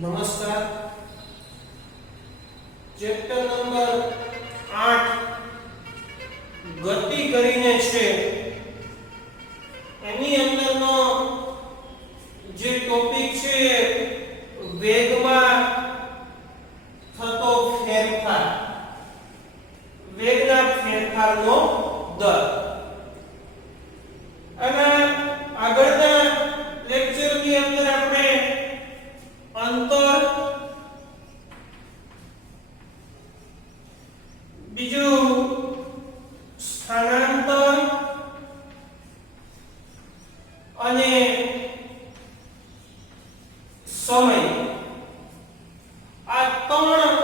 નમસ્કાર. Chapter number 8 ગતિ કરીને છે એની અંદરનો જે ટોપિક છે વેગમાં થતો ફેરફાર, વેગના ફેરફારનો દર. અને આગળના લેક્ચરની અંદર આપણે અંતર, બીજું સ્થાનાંતર અને સમય, આ ત્રણ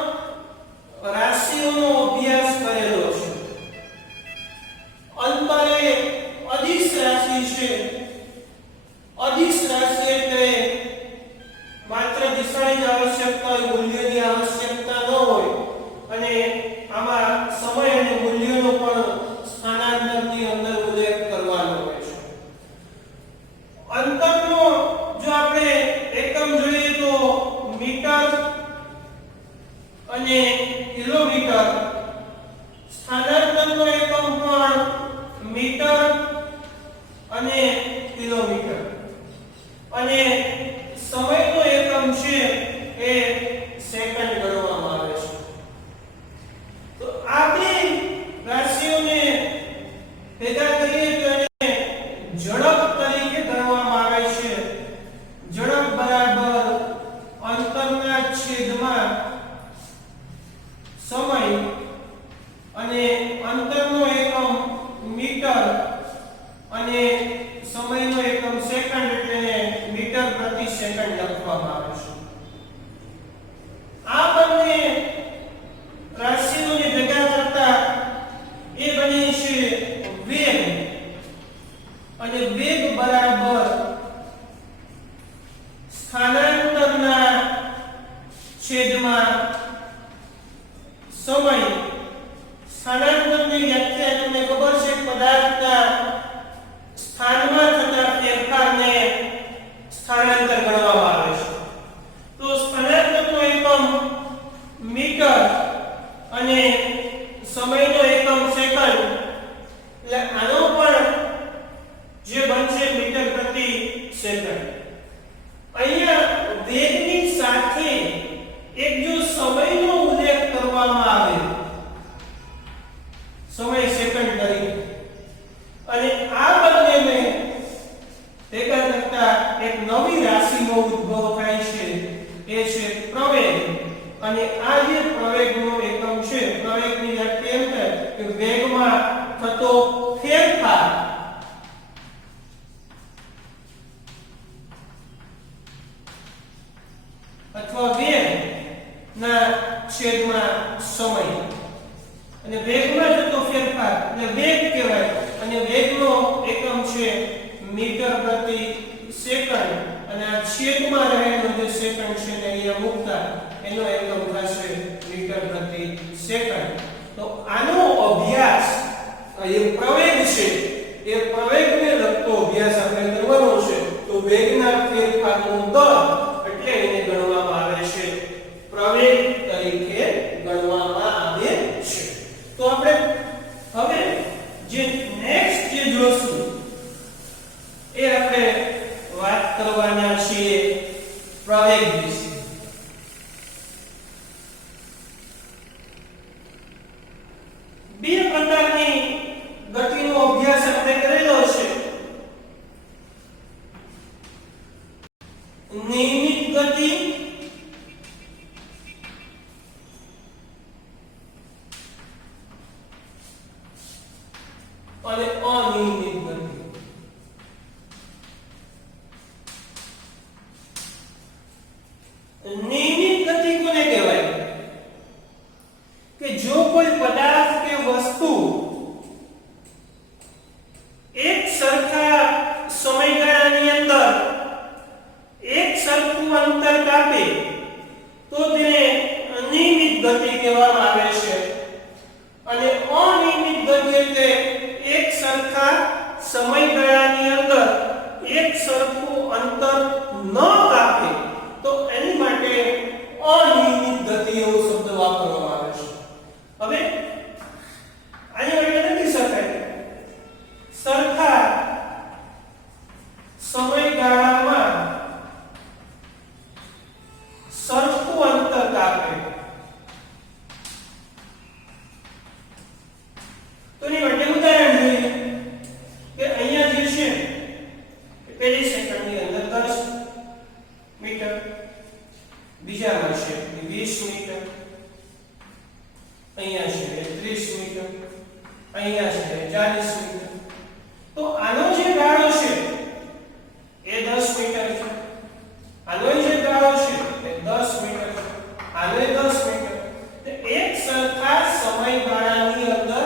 રાશિઓનો અભ્યાસ કરેલો છે. અંતર એ અદિશ રાશિ છે. અદિશ રાશિ એટલે માત્ર દિશાની આવશ્યકતા હોય, મૂલ્યની આવશ્યકતા ન હોય, અને આમાં સમય અને મૂલ્યનો પણ સ્થાનાંતરની અંદર ઉલ્લેખ કરવાનો હોય છે. અંતરનો જો આપણે એકમ જોઈએ તો મીટર અને કિલોમીટર, સ્થાનાંતરનો એકમ પણ મીટર અને કિલોમીટર, અને સમયનો એકમ છે એ સેકન્ડ ગણવામાં આવે છે. તો આ બે રાશિઓને ભેગા કરીએ તો એને ઝડપ તરીકે ગણવામાં આવે છે. ઝડપ બરાબર અંતરના છેદમાં સમય, અને અંતરનો એકમ મીટર અને સમયનો એકમ સેકન્ડ, એટલે મીટર પ્રતિ સેકન્ડ લખવામાં આવે છે. આ બંને રાશિઓને ભેગા કરતા એ બને છે વેગ, અને વેગ બરાબર સ્થાનાંતરના છેદમાં સમય. સ્થાનાંતરની વ્યાખ્યા તમને ખબર છે, પદાર્થના સ્થાનમાં થતા ફેરફારને સ્થાનાંતર ગણવામાં આવે છે. તો સ્થાનાંતરનો એકમ મીટર અને સમયનો એકમ સેકન્ડ, એટલે આનો પણ જે બનશે મીટર પ્રતિ સેકન્ડ. અહીંયા વેગની સાથે એક જો સમયનો ઉલ્લેખ કરવામાં આવે, સમય સેકન્ડ તરીકે, અને આ બંનેને ભેગા કરતા એક નવી રાશિનો ઉદ્ભવ થાય છે, એ છે પ્રવેગ. અને આ જે પ્રવેગનો એકમ છે, પ્રવેગની વ્યાખ્યા એમ થાય કે વેગમાં થતો ફેરફાર અથવા વેગ ના છેદમાં સમય. અને વેગમાં થતો ફેરફાર એટલે વેગ કહેવાય, અને વેગનો એકમ છે મીટર પ્રતિ સેકન્ડ, અને આ છેદમાં રહેલો જે સેકન્ડ છે ને અહીંયા મૂકતા એનો એકમ થશે મીટર પ્રતિ સેકન્ડ. તો આનો અભ્યાસ, એ પ્રવેગ છે, એ પ્રવેગને લગતો અભ્યાસ આપણે કરવાનો છે. તો વેગના ફેરફારનો દર એટલે એને ગણવામાં આવે છે પ્રવેગ તરીકે ગણવામાં આવે છે. તો આપણે હવે જે નેક્સ્ટ જે જોશું એ આપણે વાત કરવાના છીએ પ્રવેગ વિશે. બે પ્રકારની ગતિનો અભ્યાસ આપણે કરેલો છે. નિયમિત ગતિ અને અનિયમિત ગતિ. નિયમિત ગતિ કોને કહેવાય? કે જો કોઈ પદાર્થ કે વસ્તુ એક સરખા સમયગાળાની અંદર એક સરખું અંતર કાપે તો તેને અનિયમિત ગતિ કહેવામાં આવે છે. અને અનિયમિત ગતિ એટલે એક સરખા સમયગાળાની અંદર એક સરખું અંતર ન કાપે તો એની માટે સમયગાળામાં સરખું અંતર કાપે તો એની માટે ઉદાહરણ જોઈએ કે અહીંયા જે છે એ પહેલી સેકન્ડની અંદર 10 મીટર, બીજામાં છે 20 મીટર, અહીંયા છે 30 મીટર, અહીંયા છે 40 મીટર. તો આનો જે ગાળો છે એ 10 મીટર છે, આનો જે ગાળો છે એ 10 મીટર છે, આનો 10 મીટર. તો એક સરખા સમયગાળાની અંદર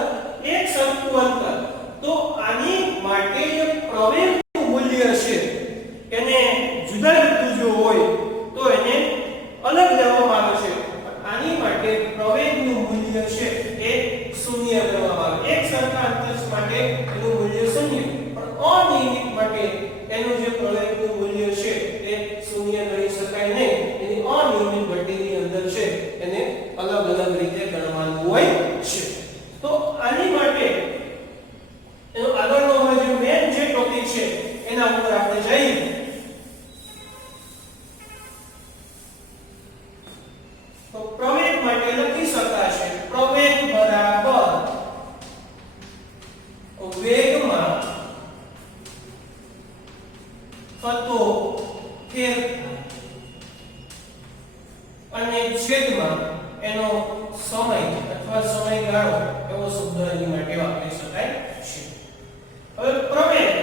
એક સરખું અંતર. તો આની માટે જે પ્રવેગનું મૂલ્ય છે એને જુદા જુદું જો હોય તો એને અલગ લેવામાં આવે છે. આની માટે પ્રવેગનું મૂલ્ય છે એ શૂન્ય લેવામાં આવે. એક સરખા અંતર માટે એનું મૂલ્ય શૂન્ય, પણ અનિયમિત માટે એનું જે પ્રવેગનું મૂલ્ય છે એ શૂન્ય ગણી શકાય નહીં. એની અનિયમિત ગતિની અંદર છે એને અલગ અલગ રીતે ગણવાનું હોય છે. તો આની માટે એનો આગળનો હવે જે મેન જે ટોપિક છે એના ઉપર આપણે જઈએ. તો પ્રવેગ માટે લખી શકાશે પ્રવેગ બરાબર વેગમાં થતો ફેરફાર અને છેદમાં એનો સમય અથવા સમયગાળો એવો શબ્દ એની માટે વાપરી શકાય છે. હવે પ્રવેગ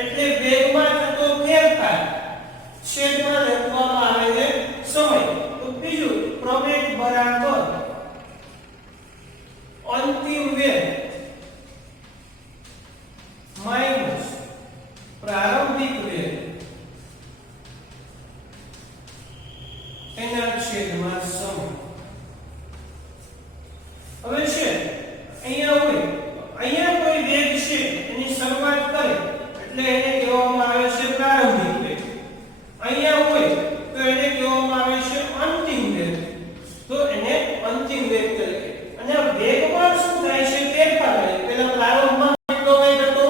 એટલે વેગમાં થતો ફેરફાર, છેદમાં લખવામાં આવેલો સમય. તો બીજું પ્રવેગ બરાબર અંતિમ વેગ માઈનસ પ્રારંભિક વેગ એના છેદમાં સમય. હવે છે અહીંયા હોય, અહીંયા કોઈ વેગ છે એની શરૂઆત કરે એટલે એને કહેવામાં આવે છે પ્રારંભિક વેગ. અહીંયા હોય તો એને કહેવામાં આવે છે અંતિમ વેગ. તો એને અંતિમ વેગ તરીકે. અને વેગમાં શું થાય છે? ફેરફાર થાય. પહેલા પ્રારંભમાં કેટલો વેગ હતો,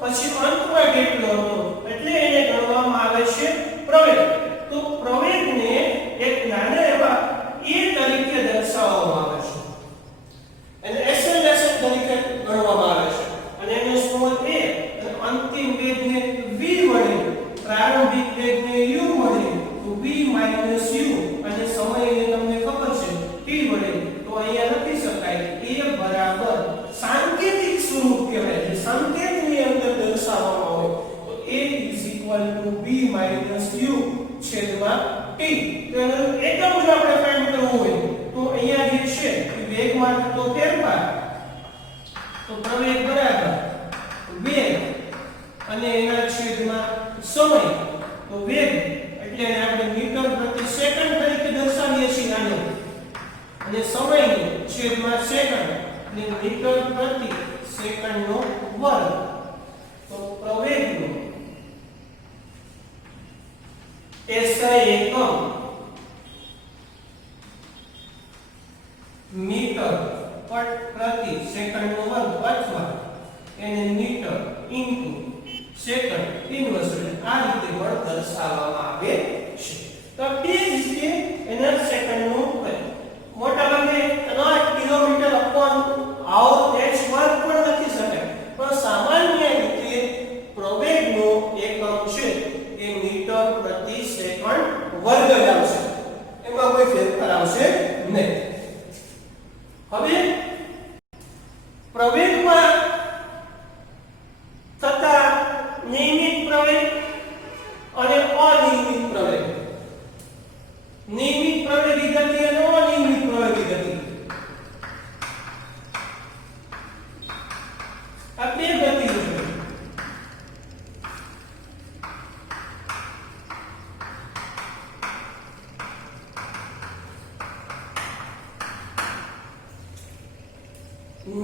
પછી અંતમાં કેટલો હતો, એટલે એને ગણવામાં આવે છે પ્રવેગ. તો પ્રવેગને એક નાના એવા એ તરીકે દર્શાવવામાં આવે છે, એને એસેલેરેશન તરીકે ગણવામાં આવે છે. અને એને સ્મોલ a અને અંતિમ વેગને v વડે, પ્રારંભિક વેગને u વડે, તો v u અને સમયને તમને ખબર છે t વડે. તો અહીંયા લખી શકાય a બરાબર સાંકેતિક સ્વરૂપ કહેવાય છે, સંકેતની અંદર દર્શાવવામાં હોય તો a b u છેદમાં t. તો એનો એકમ જો આપણે ફાઇન્ડ કરવું હોય તો અહીંયા જે છે એ વેગમાં થતો ફેરફાર, તો પ્રવેગ બરાબર વેગ અને એના છેદમાં સમય. તો વેગ એટલે એને આપણે મીટર પ્રતિ સેકન્ડ તરીકે દર્શાવીએ છીએ આને, અને સમયની છેદમાં સેકન્ડ અને મીટર પ્રતિ સેકન્ડનો વર્ગ. તો પ્રવેગનો SI એકમ મીટર પ્રતિ સેકન્ડનો વર્ગ અથવા એને મીટર ઇન્ટુ સેકન્ડ ઇન્વર્સ આ રીતે પણ દર્શાવવામાં આવે છે. તો તે રીતે એના સેકન્ડનો મોટા ભાગે એનો કિલોમીટર અપોન આવર h વર્ગ પણ લખી શકાય, પણ સામાન્ય રીતે પ્રવેગનો એકમ છે એ મીટર પ્રતિ સેકન્ડ વર્ગ જ આવશે, એમાં કોઈ ફેરફાર આવશે નહીં. હવે પ્રવેગમાં થતા નિયમિત પ્રવેગ અને અનિયમિત પ્રવેગ, નિયમિત પ્રવેગી ગતિ અને અનિયમિત પ્રવેગી ગતિ, આ બે ગતિ છે.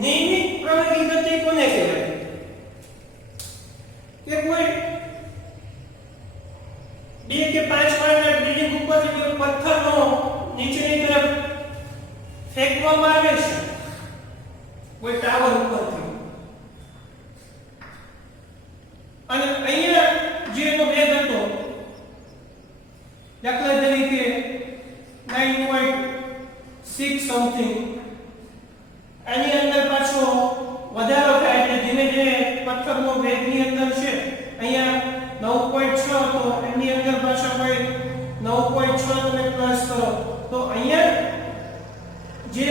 નિયમિત પ્રવેગી ગતિ કોને કહેવાય? કે કોઈ 2 કે 5 માળના બિલ્ડિંગ ઉપર પથ્થરનો નીચેની તરફ ફેંકવામાં આવે છે કોઈ ટાવર ઉપરથી, અને અહીંયા જે અંદર પાછા કોઈ 9.6 તમે પ્લસ કરો તો અહીંયા જે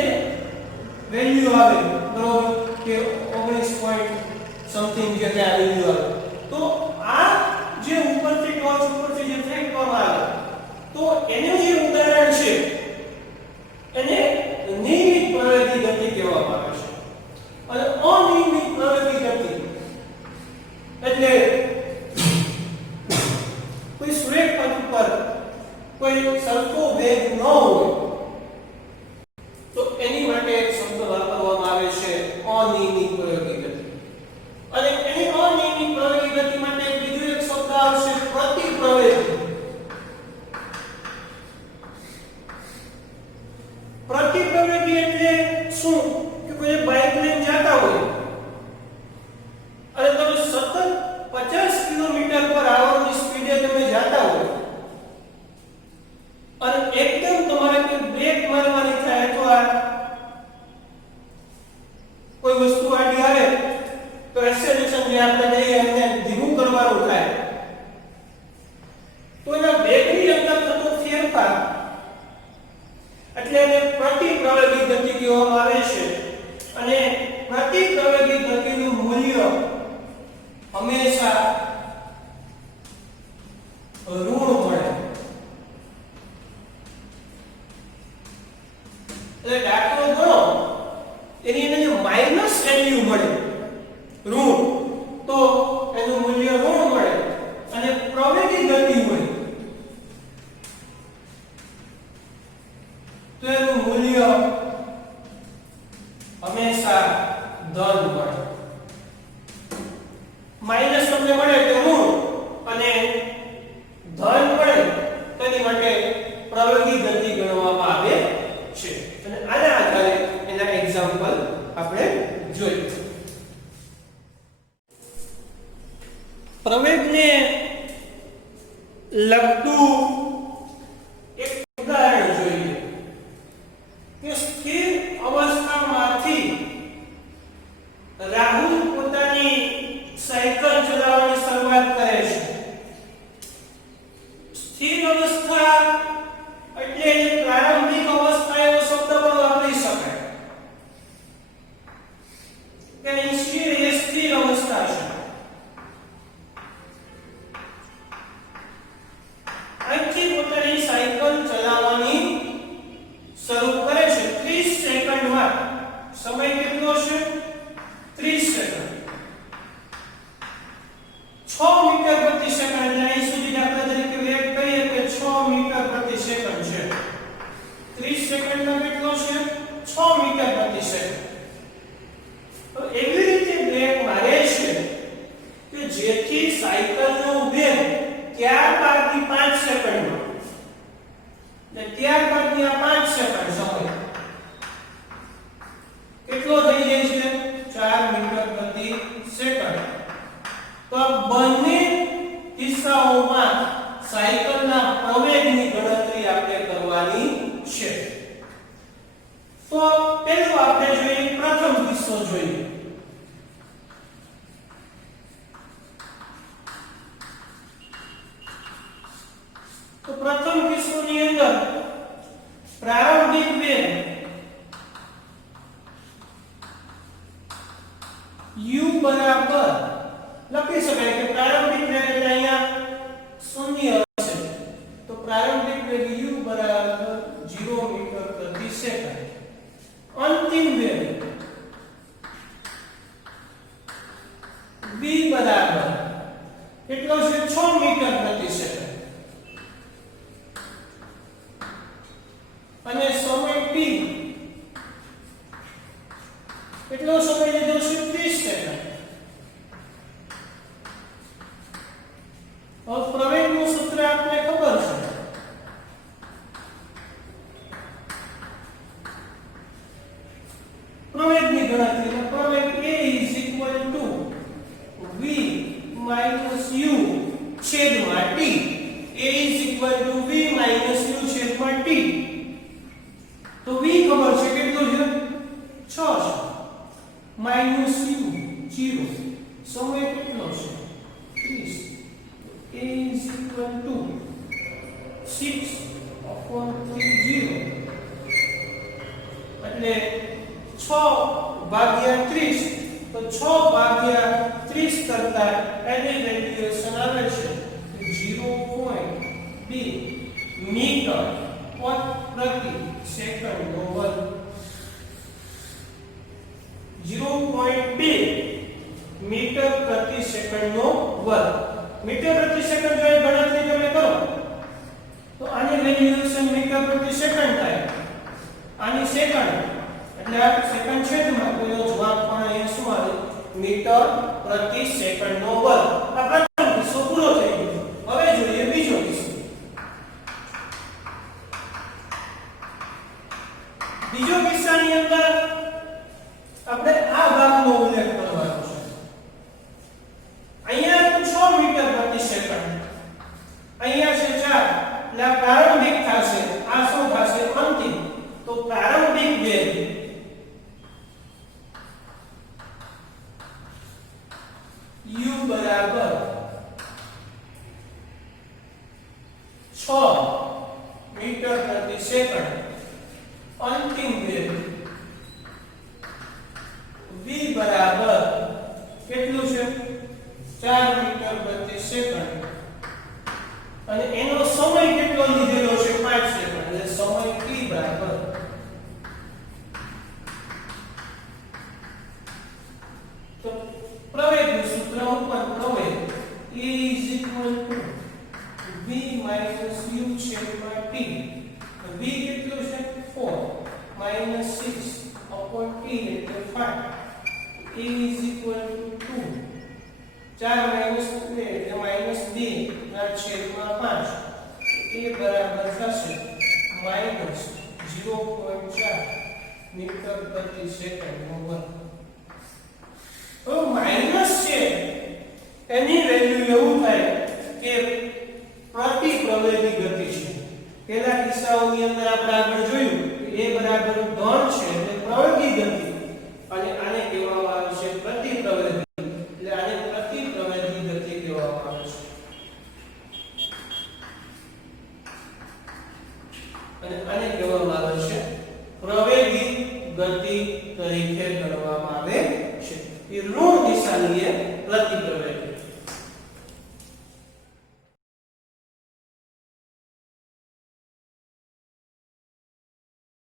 વેલ્યુ આવે બરોબર કે 19 પોઈન્ટ સમથિંગ જે ત્યાં વેલ્યુ આવે તો આ જે ઉપરથી ટોચ ઉપરથી જે ફેંકવામાં આવે તો એનું જે ઉદાહરણ છે એને નિયમિત પ્રવેગી ગતિ કહેવામાં આવે છે અને અનિયમિત પ્રવેગી ગતિ એટલે કોઈ સુરેખ પથ ઉપર કોઈ સરખો વેગ ન હોય તો એની માટે એક શબ્દ વાપરવામાં આવે છે અનિયમિત પ્રવેગી ગતિ અને એની અનિયમિત પ્રવેગી ગતિ માટે બીજો એક શબ્દ આવશે પ્રતિપ્રવેગી. પ્રતિપ્રવેગી એટલે શું કે કોઈ બાઇક લઈને જતા હોય અને તમે સતત 50 કિલોમીટર પર આવરની સ્પીડે તમે જતા હોય અને એકદમ તમારે કોઈ બ્રેક મારવાની થાય અથવા કોઈ વસ્તુ આડી આવે તો એક્સેલરેશન જે આપણે કહીએ એમને ધીમું કરવાનું થાય તો એના વેગની અંદર થતો ફેરફાર એટલે એને પ્રતિપ્રવેગી ગતિ કહેવામાં આવે છે અને પ્રતિપ્રવેગી ગતિનું મૂલ્ય હંમેશા ઋણ મળે. એટલે દાખલો ગણો એની અંદર જો માઈનસ વેલ્યુ મળે ઋણ તો એનું મૂલ્ય ઋણ મળે અને પ્રવેગી ગતિ હોય તો એનું મૂલ્ય હંમેશા ધન મળે. માઈનસ તમને મળે તો ઋણ અને ધન મળે તેની માટે પ્રવેગી ગતિ ગણવામાં આવે છે અને આના આધારે એના એક્ઝામ્પલ આપણે જોઈએ. પ્રવેગને લગતું એક ઉદાહરણ જોઈએ કે સ્થિર અવસ્થામાંથી રાહુલ પોતાની સાયકલ ચલાવવાની શરૂઆત કરે છે. સ્થિર અવસ્થા એટલે પ્રારંભિક અવસ્થા એવો શબ્દ પણ વાપરી શકાય કે સ્થિર એ સ્થિર અવસ્થા છે. અહીંથી પોતાની સાયકલ ચલાવવાની શરૂ કરે છે 30 સેકન્ડમાં. સમય કેટલો છે? 30 સેકન્ડ. 6 મીટર પ્રતિ સેકન્ડ એટલે અહીં સુધી દાખલા તરીકે વેગ કહીએ કે 6 મીટર પ્રતિ સેકન્ડ છે. 30 સેકન્ડમાં કેટલો છે? 6 મીટર પ્રતિ સેકન્ડ. તો એવી રીતે બ્રેક મારે છે કે જેથી સાયકલનો વેગ ત્યારબાદની 5 સેકન્ડમાં એટલે ત્યારબાદની આ 5 સેકન્ડ સમય કેટલો થઈ જાય છે? 4 મીટર પ્રતિ સેકન્ડ. તો આ બંને કિસ્સાઓમાં સાયકલના પ્રવેગની ગણતરી આપણે કરવાની છે. તો પહેલું આપણે જોઈએ પ્રથમ કિસ્સો જોઈએ. તો પ્રથમ કિસ્સાની અંદર પ્રારંભિક વેગ u બરાબર લખી શકાય કે પ્રારંભિક વેગ એટલે અહીંયા શૂન્ય હશે તો પ્રારંભિક વેગ u બરાબર 0 મીટર પ્રતિ સેકન્ડ. અંતિમ વેગ v બરાબર કેટલો છે? 6 મીટર પ્રતિ સેકન્ડ અને સમય t કેટલો સમય લીધો છે? 30 સેકન્ડ. હવે પ્રવેગનું સૂત્ર આપને ખબર છે. પ્રવેગની ગણતરી પ્રવેગ a v u છેદમાં t. a v u છેદમાં t. તો v ખબર છે કેટલો છે? 6 છે. Minus u 0. સમય કેટલો છે? 30. a 6/30 એટલે 6/30 તો 6/30 કરતા એની વેલ્યુએશન આવે છે 0.2 મીટર પ્રતિ સેકન્ડનો વર્ગ 0.2 મીટર પ્રતિ સેકન્ડનો વર્ગ મીટર પ્રતિ સેકન્ડ જો ગણતરી તમે કરો તો આની વેલ્યુએશન મીટર પ્રતિ સેકન્ડ થાય આની સેકન્ડ એટલે આ સેકન્ડ છેદમાં તો એનો જવાબ પણ અહીંયા શું આવે મીટર પ્રતિ સેકન્ડનો વર્ગ આ પ્રથમ કિસ્સો પૂરો થઈ ગયો હવે જોઈએ બીજો કિસ્સો બીજો કિસ્સાની અંદર આપણે આ ભાગનો ઉલ્લેખ કરવાનો છે અહીંયા 6 મીટર પ્રતિ સેકન્ડ અહીંયા છે 4 એટલે આ પ્રારંભિક થશે આ શું થશે અંતિમ તો પ્રારંભિક વેગ u બરાબર 6 મીટર પ્રતિ સેકન્ડ અંતિમ વેગ v બરાબર કેટલું છે 4 મીટર પ્રતિ સેકન્ડ અને એનો સમય કેટલો લીધેલો છે 5 સેકન્ડ એટલે સમય t બરાબર તો પ્રવેગનું સૂત્ર ઉપર પ્રવેગ a v u t v કેટલું છે 4 6/t એટલે 5 a 2 4 - 2 એટલે -2 ના છેદમાં 5 a બરાબર થશે -0.4 મીટર પ્રતિ સેકન્ડનો વર્ગ તો માઈનસ છે એની વેલ્યુ એવું થાય કે પ્રતિ પ્રવેગી ગતિ છે પેલા કિસ્સાઓની અંદર આપણે આગળ જોયું કે a બરાબર ધન છે એટલે પ્રવેગી ગતિ અને આને કહેવામાં આવે છે પ્રતિ પ્રવેગી એટલે આને પ્રતિ પ્રવેગી ગતિ કહેવામાં આવે છે અને આને કહેવામાં આવે છે પ્રવેગી ગતિ તરીકે ગણવામાં આવે છે એ ઋણ દિશાની પ્રતિ પ્રવેગી